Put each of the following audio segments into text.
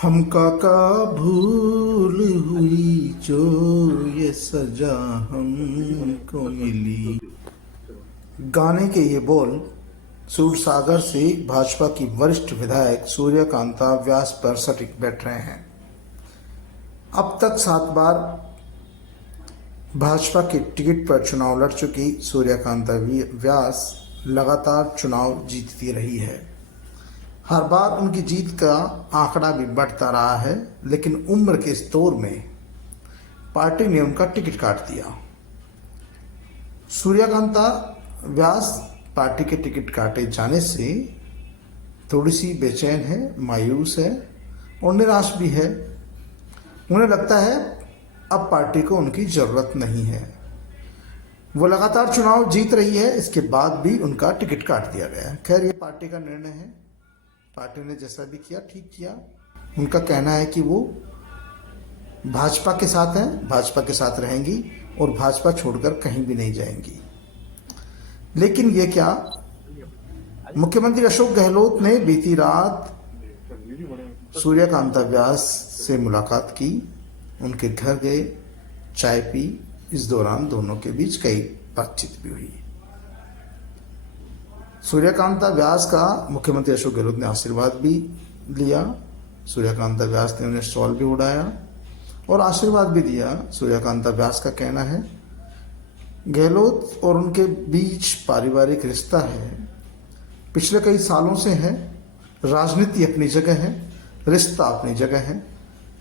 हमका का भूल हुई जो ये सजा हमको मिली। गाने के ये बोल सूरसागर से भाजपा की वरिष्ठ विधायक सूर्यकांता व्यास पर सटीक बैठ रहे हैं। अब तक 7 बार भाजपा के टिकट पर चुनाव लड़ चुकी सूर्यकांता व्यास लगातार चुनाव जीतती रही है। हर बार उनकी जीत का आंकड़ा भी बढ़ता रहा है, लेकिन उम्र के इस दौर में पार्टी ने उनका टिकट काट दिया। सूर्यकांता व्यास पार्टी के टिकट काटे जाने से थोड़ी सी बेचैन है, मायूस है और निराश भी है। उन्हें लगता है अब पार्टी को उनकी जरूरत नहीं है। वो लगातार चुनाव जीत रही है, इसके बाद भी उनका टिकट काट दिया गया। खैर, ये पार्टी का निर्णय है, पार्टी ने जैसा भी किया ठीक किया। उनका कहना है कि वो भाजपा के साथ हैं, भाजपा के साथ रहेंगी और भाजपा छोड़कर कहीं भी नहीं जाएंगी। लेकिन ये क्या, मुख्यमंत्री अशोक गहलोत ने बीती रात सूर्यकांता व्यास से मुलाकात की, उनके घर गए, चाय पी। इस दौरान दोनों के बीच कई बातचीत भी हुई। सूर्यकांता व्यास का मुख्यमंत्री अशोक गहलोत ने आशीर्वाद भी लिया। सूर्यकांता व्यास ने उन्हें शॉल भी उड़ाया और आशीर्वाद भी दिया। सूर्यकांता व्यास का कहना है गहलोत और उनके बीच पारिवारिक रिश्ता है, पिछले कई सालों से है। राजनीति अपनी जगह है, रिश्ता अपनी जगह है,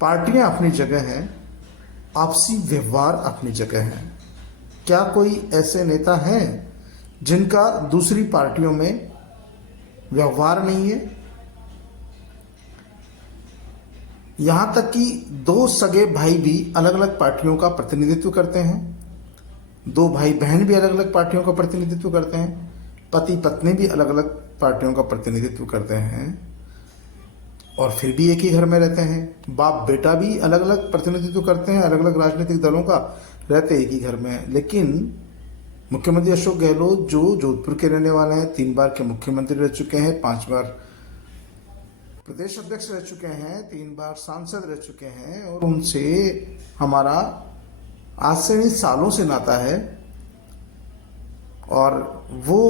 पार्टियां अपनी जगह हैं, आपसी व्यवहार अपनी जगह है। क्या कोई ऐसे नेता हैं जिनका दूसरी पार्टियों में व्यवहार नहीं है? यहां तक कि 2 सगे भाई भी अलग अलग पार्टियों का प्रतिनिधित्व करते हैं, 2 भाई बहन भी अलग अलग पार्टियों का प्रतिनिधित्व करते हैं, पति पत्नी भी अलग अलग पार्टियों का प्रतिनिधित्व करते हैं और फिर भी एक ही घर में रहते हैं। बाप बेटा भी अलग अलग प्रतिनिधित्व करते हैं, अलग अलग राजनीतिक दलों का, रहते एक ही घर में। लेकिन मुख्यमंत्री अशोक गहलोत जो जोधपुर के रहने वाले हैं, 3 बार के मुख्यमंत्री रह चुके हैं, 5 बार प्रदेश अध्यक्ष रह चुके हैं, 3 बार सांसद रह चुके हैं और उनसे हमारा आज से नहीं सालों से नाता है और वो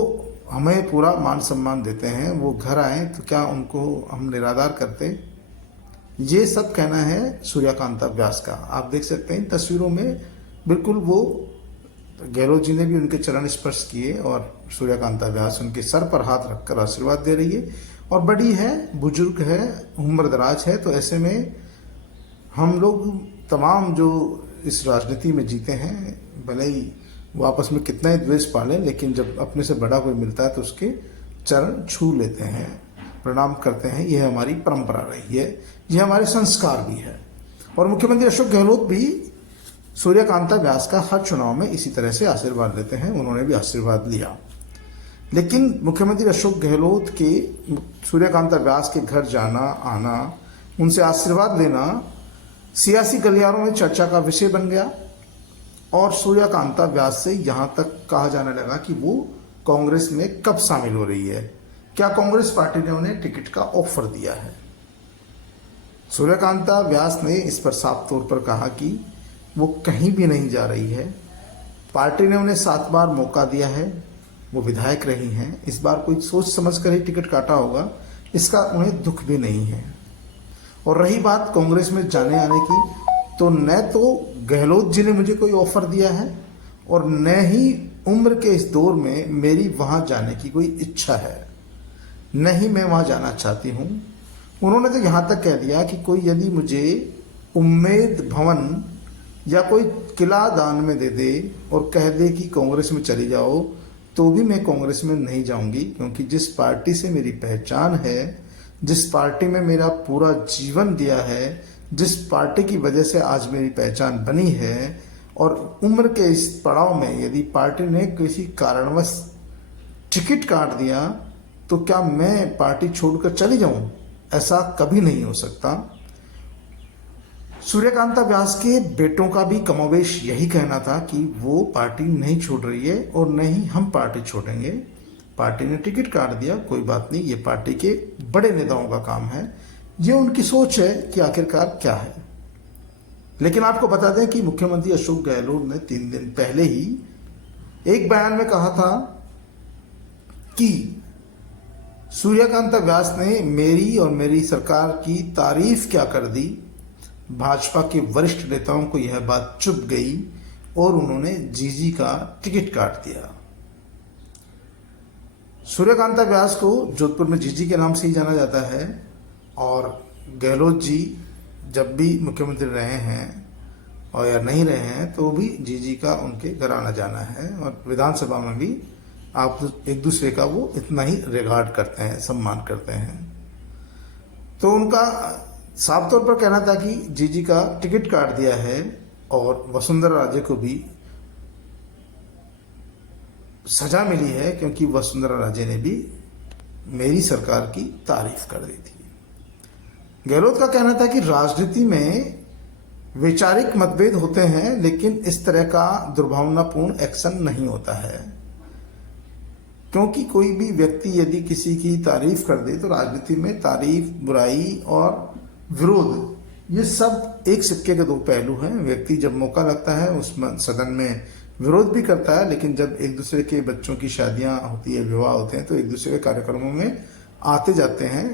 हमें पूरा मान सम्मान देते हैं। वो घर आए तो क्या उनको हम निरादर करते? ये सब कहना है सूर्यकांता व्यास का। आप देख सकते हैं तस्वीरों में, बिल्कुल वो गहलोत जी ने भी उनके चरण स्पर्श किए और सूर्यकांता व्यास उनके सर पर हाथ रखकर आशीर्वाद दे रही है। और बड़ी है, बुजुर्ग है, उम्रदराज है, तो ऐसे में हम लोग तमाम जो इस राजनीति में जीते हैं, भले ही वो आपस में कितना ही द्वेष पालें, लेकिन जब अपने से बड़ा कोई मिलता है तो उसके चरण छू लेते हैं, प्रणाम करते हैं। यह हमारी परंपरा रही है, यह हमारे संस्कार भी है। और मुख्यमंत्री अशोक गहलोत भी सूर्यकांता व्यास का हर चुनाव में इसी तरह से आशीर्वाद लेते हैं, उन्होंने भी आशीर्वाद लिया। लेकिन मुख्यमंत्री अशोक गहलोत के सूर्यकांता व्यास के घर जाना आना, उनसे आशीर्वाद लेना सियासी गलियारों में चर्चा का विषय बन गया और सूर्यकांता व्यास से यहां तक कहा जाने लगा कि वो कांग्रेस में कब शामिल हो रही है, क्या कांग्रेस पार्टी ने उन्हें टिकट का ऑफर दिया है। सूर्यकांता व्यास ने इस पर साफ तौर पर कहा कि वो कहीं भी नहीं जा रही है। पार्टी ने उन्हें 7 बार मौका दिया है, वो विधायक रही हैं, इस बार कोई सोच समझ कर ही टिकट काटा होगा, इसका उन्हें दुख भी नहीं है। और रही बात कांग्रेस में जाने आने की, तो न तो गहलोत जी ने मुझे कोई ऑफर दिया है और न ही उम्र के इस दौर में मेरी वहां जाने की कोई इच्छा है, न ही मैं वहां जाना चाहती हूं। उन्होंने तो यहां तक कह दिया कि कोई यदि मुझे उम्मेद भवन या कोई किला दान में दे दे और कह दे कि कांग्रेस में चली जाओ, तो भी मैं कांग्रेस में नहीं जाऊंगी, क्योंकि जिस पार्टी से मेरी पहचान है, जिस पार्टी में मेरा पूरा जीवन दिया है, जिस पार्टी की वजह से आज मेरी पहचान बनी है, और उम्र के इस पड़ाव में यदि पार्टी ने किसी कारणवश टिकट काट दिया तो क्या मैं पार्टी छोड़कर चली जाऊं? ऐसा कभी नहीं हो सकता। सूर्यकांता व्यास के बेटों का भी कमोवेश यही कहना था कि वो पार्टी नहीं छोड़ रही है और न ही हम पार्टी छोड़ेंगे। पार्टी ने टिकट काट दिया, कोई बात नहीं, ये पार्टी के बड़े नेताओं का काम है, ये उनकी सोच है कि आखिरकार क्या है। लेकिन आपको बता दें कि मुख्यमंत्री अशोक गहलोत ने 3 दिन पहले ही एक बयान में कहा था कि सूर्यकांता व्यास ने मेरी और मेरी सरकार की तारीफ क्या कर दी। भाजपा के वरिष्ठ नेताओं को यह बात चुभ गई और उन्होंने जीजी का टिकट काट दिया। सूर्यकांता व्यास को जोधपुर में जीजी के नाम से ही जाना जाता है और गहलोत जी जब भी मुख्यमंत्री रहे हैं और या नहीं रहे हैं तो भी जीजी का उनके घर आना जाना है और विधानसभा में भी आप एक दूसरे का वो इतना ही रिगार्ड करते हैं, सम्मान करते हैं। तो उनका साफ तौर पर कहना था कि जीजी का टिकट काट दिया है और वसुंधरा राजे को भी सजा मिली है क्योंकि वसुंधरा राजे ने भी मेरी सरकार की तारीफ कर दी थी। गहलोत का कहना था कि राजनीति में वैचारिक मतभेद होते हैं लेकिन इस तरह का दुर्भावनापूर्ण एक्शन नहीं होता है, क्योंकि कोई भी व्यक्ति यदि किसी की तारीफ कर दे तो राजनीति में तारीफ, बुराई और विरोध ये सब एक सिक्के के 2 पहलू हैं। व्यक्ति जब मौका लगता है उस सदन में विरोध भी करता है, लेकिन जब एक दूसरे के बच्चों की शादियां होती है, विवाह होते हैं तो एक दूसरे के कार्यक्रमों में आते जाते हैं,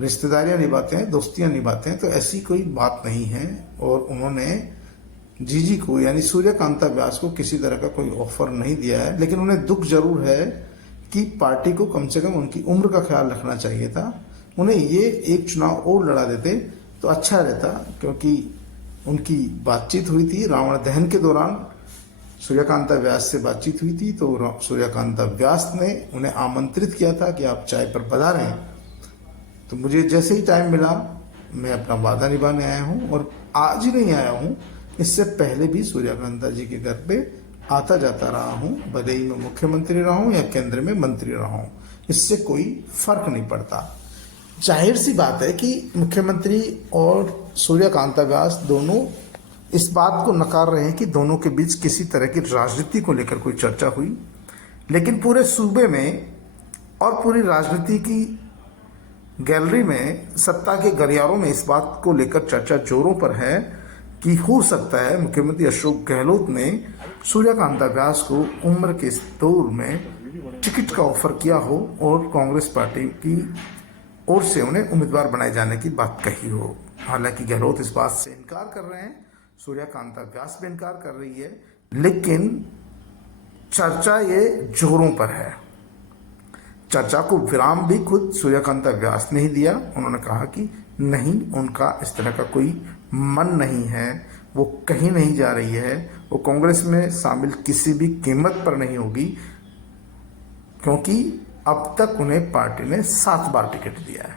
रिश्तेदारियां निभाते हैं, दोस्तियां निभाते हैं। तो ऐसी कोई बात नहीं है और उन्होंने जीजी को यानी सूर्यकांता व्यास को किसी तरह का कोई ऑफर नहीं दिया है। लेकिन उन्हें दुख जरूर है कि पार्टी को कम से कम उनकी उम्र का ख्याल रखना चाहिए था। उन्हें ये एक चुनाव और लड़ा देते तो अच्छा रहता, क्योंकि उनकी बातचीत हुई थी रावण दहन के दौरान, सूर्यकांता व्यास से बातचीत हुई थी तो सूर्यकांता व्यास ने उन्हें आमंत्रित किया था कि आप चाय पर पधारें। तो मुझे जैसे ही टाइम मिला मैं अपना वादा निभाने आया हूँ और आज ही नहीं आया हूँ, इससे पहले भी सूर्यकांता जी के घर पे आता जाता रहा हूँ, भले ही मैं मुख्यमंत्री रहा हूँ या केंद्र में मंत्री रहा हूँ, इससे कोई फर्क नहीं पड़ता। जाहिर सी बात है कि मुख्यमंत्री और सूर्यकांता व्यास दोनों इस बात को नकार रहे हैं कि दोनों के बीच किसी तरह की राजनीति को लेकर कोई चर्चा हुई, लेकिन पूरे सूबे में और पूरी राजनीति की गैलरी में, सत्ता के गलियारों में इस बात को लेकर चर्चा जोरों पर है कि हो सकता है मुख्यमंत्री अशोक गहलोत ने सूर्यकांता व्यास को उम्र के इस दौर में टिकट का ऑफर किया हो और कांग्रेस पार्टी की ओर से उन्हें उम्मीदवार बनाए जाने की बात कही हो। हालांकि गहलोत इस बात से इनकार कर रहे हैं, सूर्यकांता व्यास भी इनकार कर रही है, लेकिन चर्चा ये जोरों पर है। चर्चा को विराम भी खुद सूर्यकांता व्यास ने ही दिया। उन्होंने कहा कि नहीं, उनका इस तरह का कोई मन नहीं है, वो कहीं नहीं जा रही है, वो कांग्रेस में शामिल किसी भी कीमत पर नहीं होगी, क्योंकि अब तक उन्हें पार्टी ने 7 बार टिकट दिया है।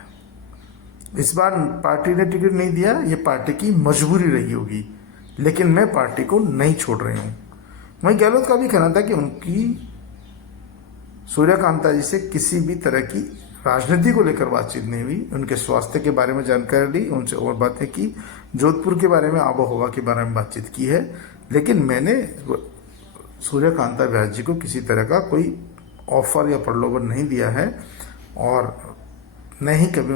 इस बार पार्टी ने टिकट नहीं दिया, ये पार्टी की मजबूरी रही होगी, लेकिन मैं पार्टी को नहीं छोड़ रही हूँ। वहीं गहलोत का भी कहना था कि उनकी सूर्यकांता जी से किसी भी तरह की राजनीति को लेकर बातचीत नहीं हुई। उनके स्वास्थ्य के बारे में जानकारी ली, उनसे और बातें की, जोधपुर के बारे में, आबो हवा के बारे में बातचीत की है, लेकिन मैंने सूर्यकांता व्यास जी को किसी तरह का कोई ऑफर या प्रलोभन नहीं दिया है और न ही कभी